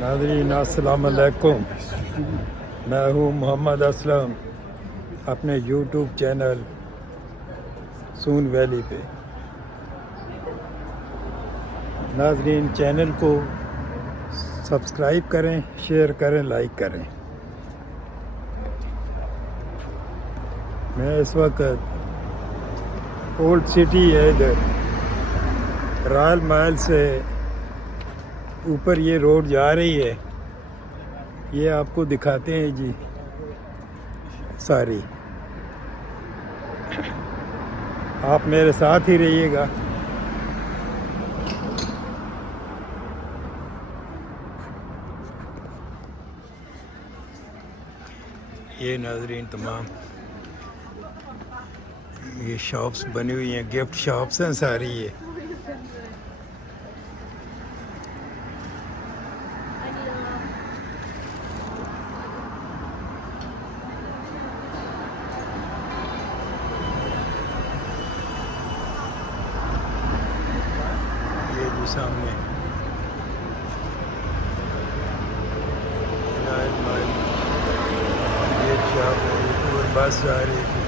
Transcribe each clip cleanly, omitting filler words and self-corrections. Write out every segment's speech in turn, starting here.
नाज़रीन अस्सलाम वालेकुम। मैं हूँ मोहम्मद असलम अपने यूट्यूब चैनल सून वैली पे। नाज़रीन चैनल को सब्सक्राइब करें, शेयर करें, लाइक करें। मैं इस वक्त ओल्ड सिटी है इधर रॉयल महल से ऊपर ये रोड जा रही है, ये आपको दिखाते हैं जी सारी। आप मेरे साथ ही रहिएगा। ये नाज़रीन तमाम ये शॉप्स बनी हुई हैं, गिफ्ट शॉप्स हैं सारी। ये जो सामने रॉयल महल गिफ्ट शॉप है, और बस जा रही थी।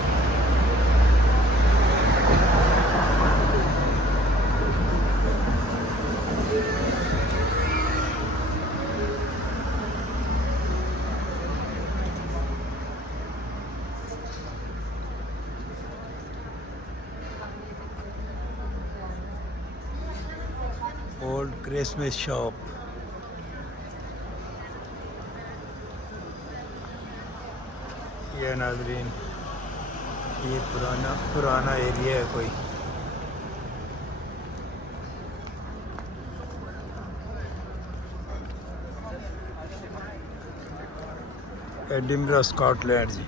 Old Christmas shop. ये नाज़रीन ये पुराना एरिया है कोई। एडिनबरा स्कॉटलैंड जी।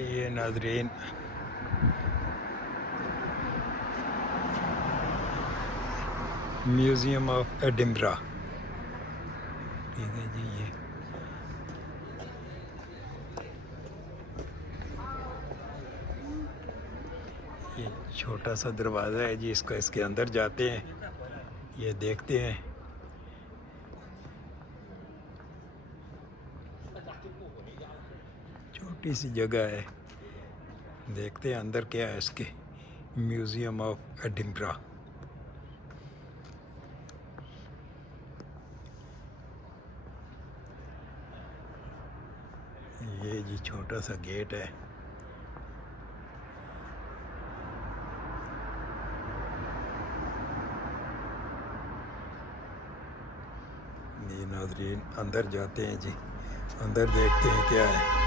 ये नाज़रीन म्यूज़ियम ऑफ एडिनबरा, ठीक है जी। ये छोटा सा दरवाज़ा है जी, इसके अंदर जाते हैं, ये देखते हैं। छोटी सी जगह है, देखते हैं अंदर क्या है इसके। Museum of Edinburgh. ये जी छोटा सा गेट है। ये नाज़रीन अंदर जाते हैं जी, अंदर देखते हैं क्या है।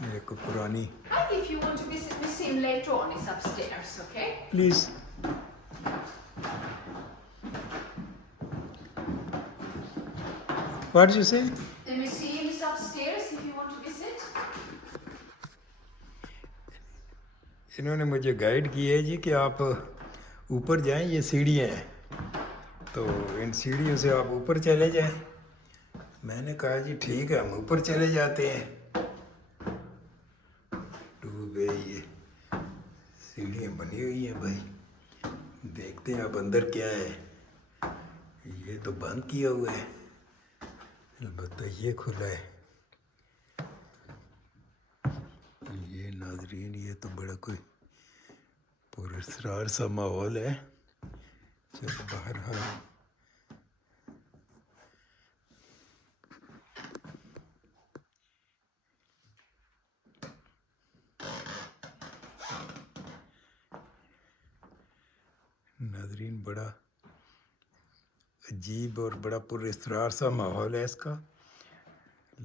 ये कोई पुरानी। If you want to visit the museum later on, it's upstairs, okay? Please. What did you say? The museum is upstairs if you want to visit. इन्होंने मुझे गाइड की है जी कि आप ऊपर जाएं, ये सीढ़ियाँ हैं, तो इन सीढ़ियों से आप ऊपर चले जाएं। मैंने कहा जी ठीक है, हम ऊपर चले जाते हैं। ये सीढ़ियाँ बनी हुई हैं भाई, देखते हैं अब अंदर क्या है। ये तो बंद किया हुआ है, अलबत्ता ये खुला है। ये नाज़रीन ये तो बड़ा कोई पुरस्कार सा माहौल है। चलो बाहर नाज़रीन बड़ा अजीब और बड़ा पुरस्कार सा माहौल है इसका।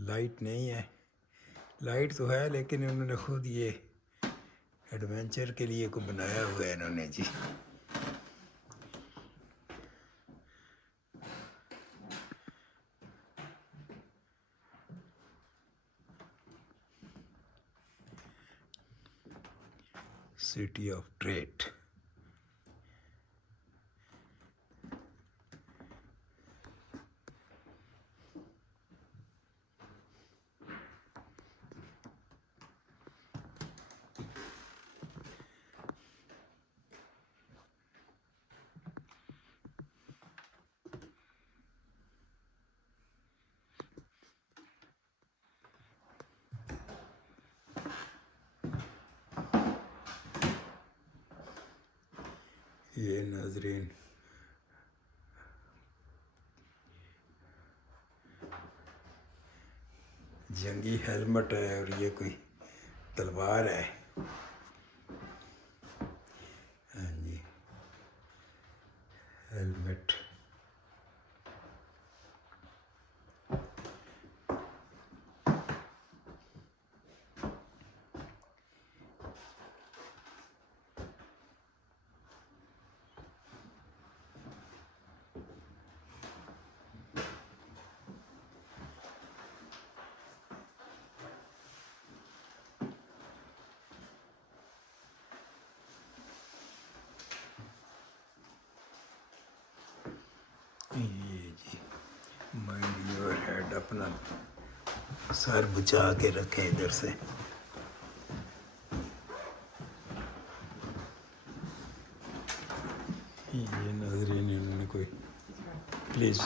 लाइट नहीं है, लाइट तो है लेकिन उन्होंने खुद ये एडवेंचर के लिए को बनाया हुआ है इन्होंने जी। City of trade. ये नाजरीन जंगी हेलमेट है और ये कोई तलवार है। हाँ जी, हेलमेट। ये जी माइंड योर हेड, अपना सर बचा के रखें इधर से। ये नाजरीन इन्होंने कोई प्लीज़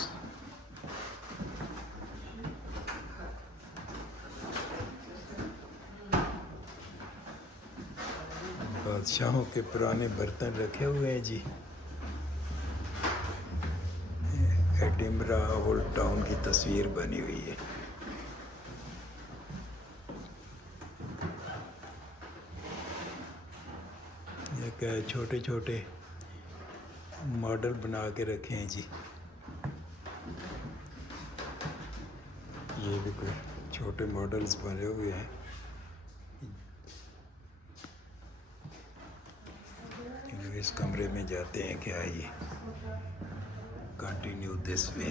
बादशाहों के पुराने बर्तन रखे हुए हैं जी। एडिमरा ओल्ड टाउन की तस्वीर बनी हुई है। ये क्या है, छोटे छोटे मॉडल बना के रखे हैं जी। ये भी कोई छोटे मॉडल्स बने हुए हैं। इस कमरे में जाते हैं क्या, ये कंटिन्यू दिस वे।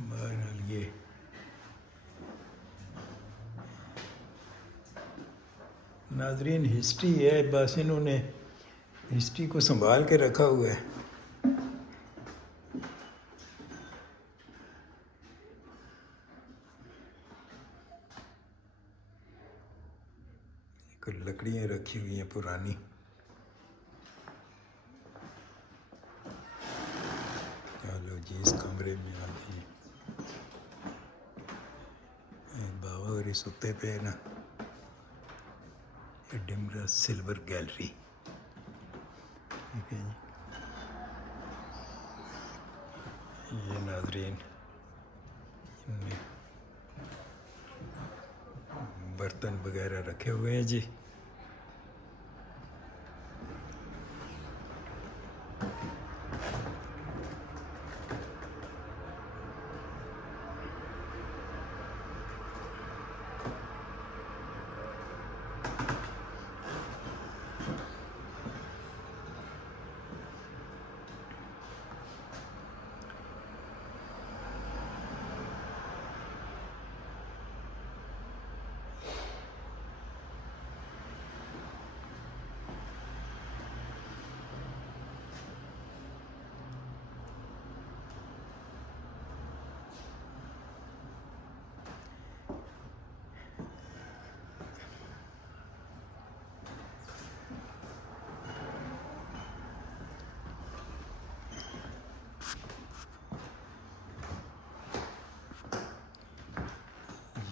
बहरहाल ये नाजरीन हिस्ट्री है, बस इन्होंने हिस्ट्री को संभाल के रखा हुआ है। कुछ लकड़ियाँ रखी हुई हैं पुरानी। चलो जी इस कमरे में आ गए। बाबा और सुते पे ना, एडिमरा सिल्वर गैलरी। ठीक है जी। ये नाजरीन इनमें बर्तन वगैरह रखे हुए हैं जी।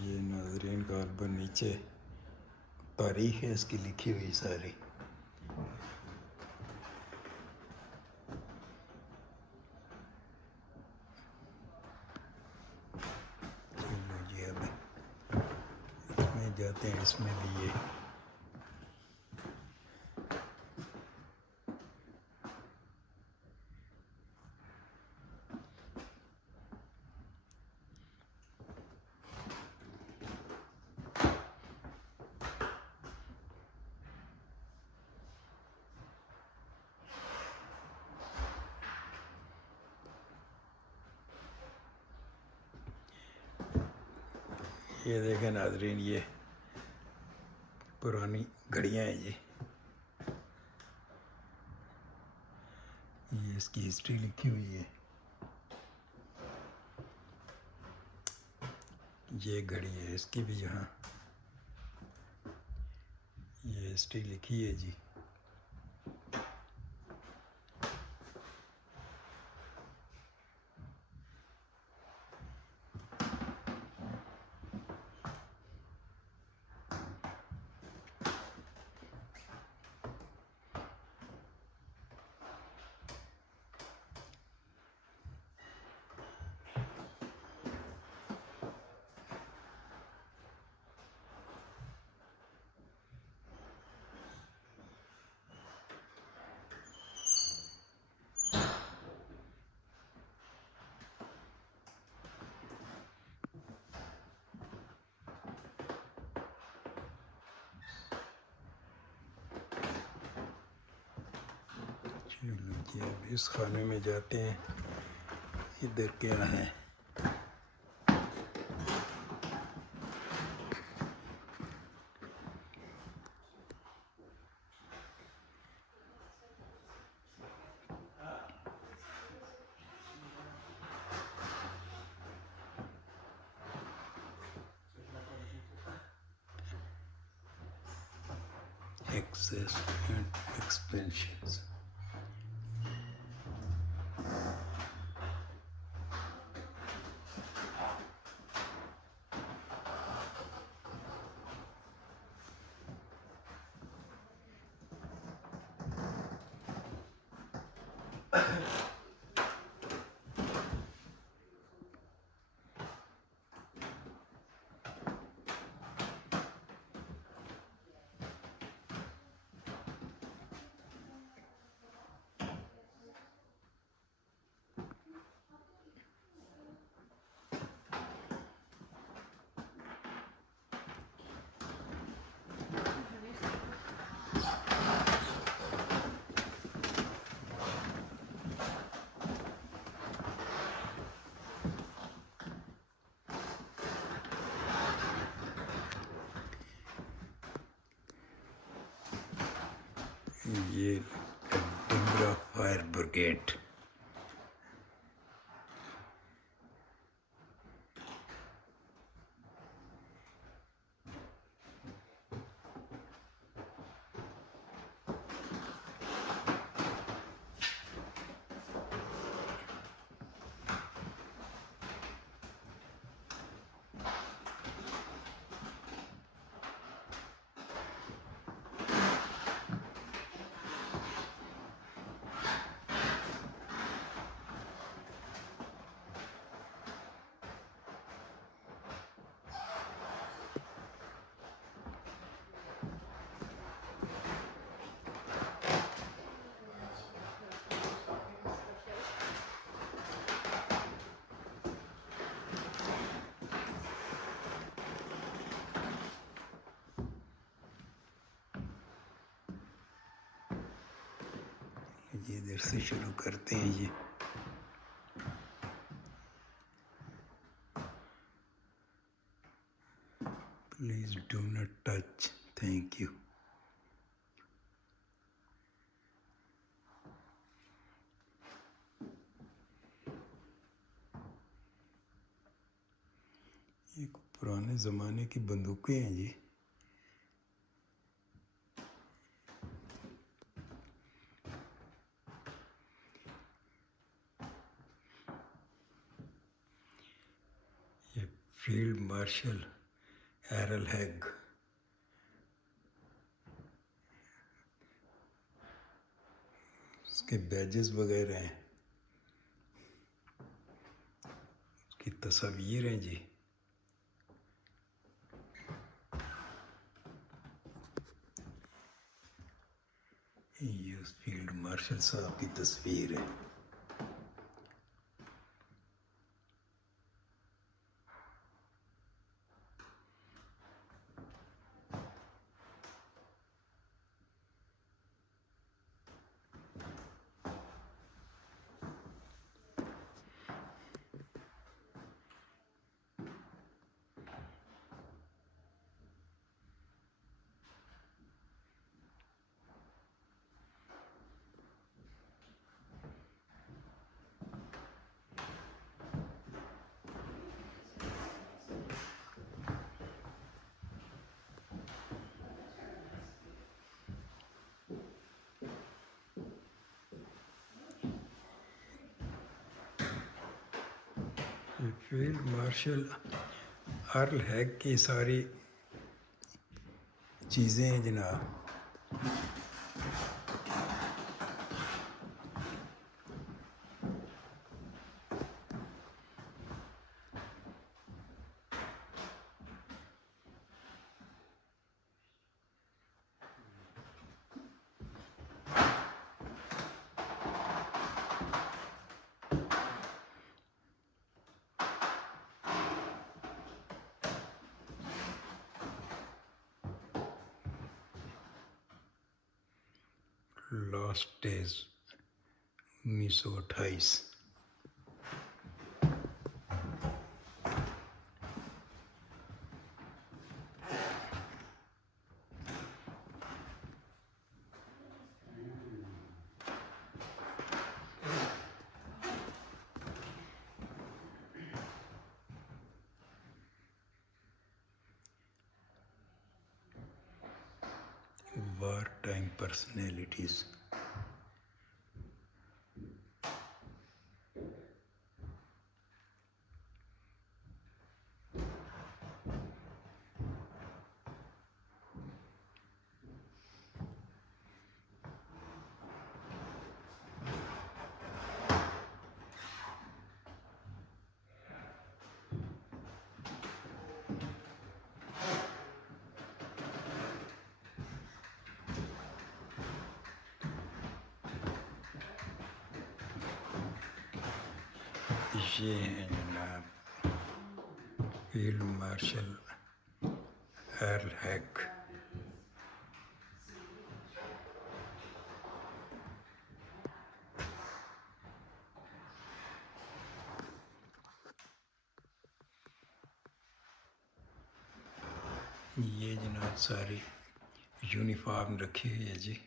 ये नाजरीन कार्बन नीचे तारीख है इसकी लिखी हुई सारी। चलो जी अब इसमें जाते हैं, इसमें भी ये ये देखें नाजरीन, ये पुरानी घड़ियाँ हैं जी। ये इसकी हिस्ट्री लिखी हुई है। ये घड़ी है, इसकी भी यहाँ ये हिस्ट्री लिखी है जी। चलो जी, अब इस खाने में जाते हैं। इधर क्या है? Access and expansions. ये डिमरा फायर ब्रिगेड। ये इधर से शुरू करते हैं ये। Please do not touch. Thank you. ये पुराने ज़माने की बंदूकें हैं जी। ये फील्ड मार्शल एरल हैग। उसके बैजेस वगैरह हैं, उसकी तस्वीर हैं जी। ये उस फील्ड मार्शल साहब की तस्वीर है। ये फील्ड मार्शल अर्ल हैग की सारी चीज़ें हैं जनाब। Last days 1928। Wartime personalities. ये हैं जनाब फील्ड मार्शल अर्ल हैग। ये जनाब सारी यूनिफॉर्म रखी हुई है जी।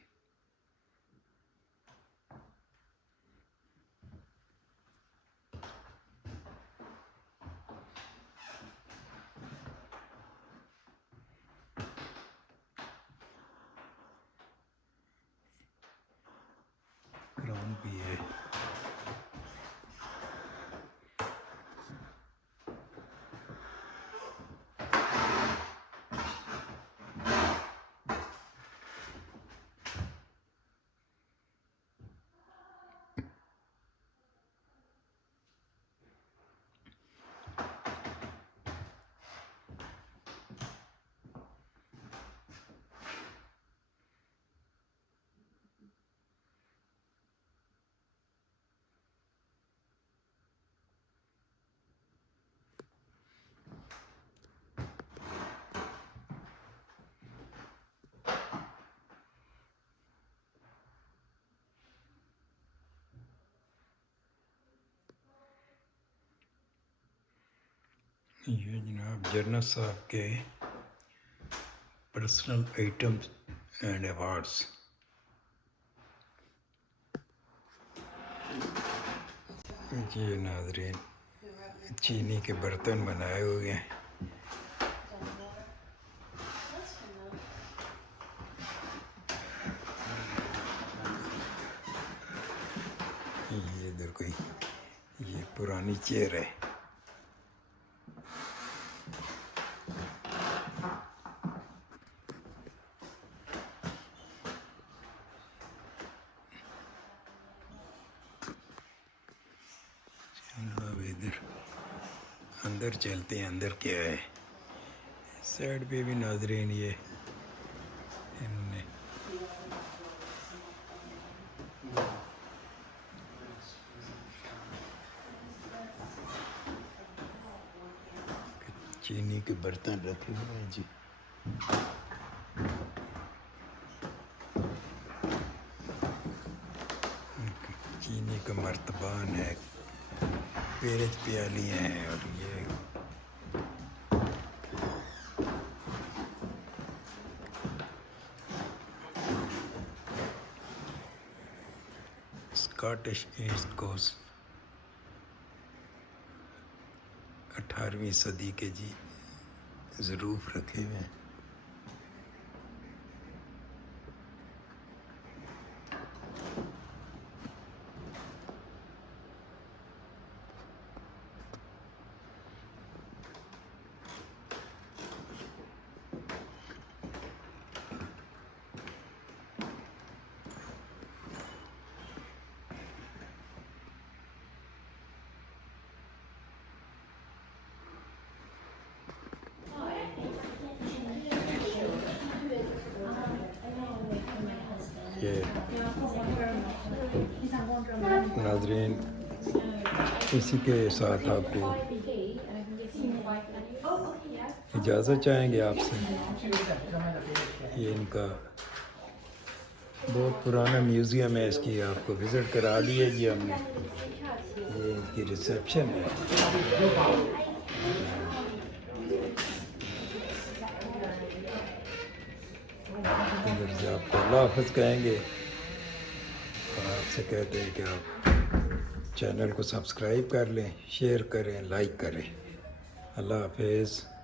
क्राउन भी है। ये जनाब जनरल साहब के पर्सनल आइटम्स एंड अवार्ड्स। ये नाज़रीन चीनी के बर्तन बनाए हुए हैं। ये इधर कोई ये पुरानी चेयर है। अब इधर अंदर चलते हैं, अंदर क्या है। साइड पे भी नाज़रीन ये इनने चीनी के बर्तन रखे हुए हैं जी। चीनी का मर्तबान है, पेरेज प्यालियाँ हैं और ये स्कॉटिश ईस्ट कोस्ट 18वीं सदी के जी ज़रूफ रखे हुए हैं। नाजरीन, इसी के साथ आपको इजाज़त चाहेंगे आपसे। ये इनका बहुत पुराना म्यूज़ियम है, इसकी आपको विज़िट करा दिया जी हमने। ये इनकी रिसेप्शन है। इधर से आपको अल्लाह हाफ़िज़ कहेंगे और आपसे कहते हैं कि आप चैनल को सब्सक्राइब कर लें, शेयर करें, लाइक करें। अल्लाह हाफ़िज़।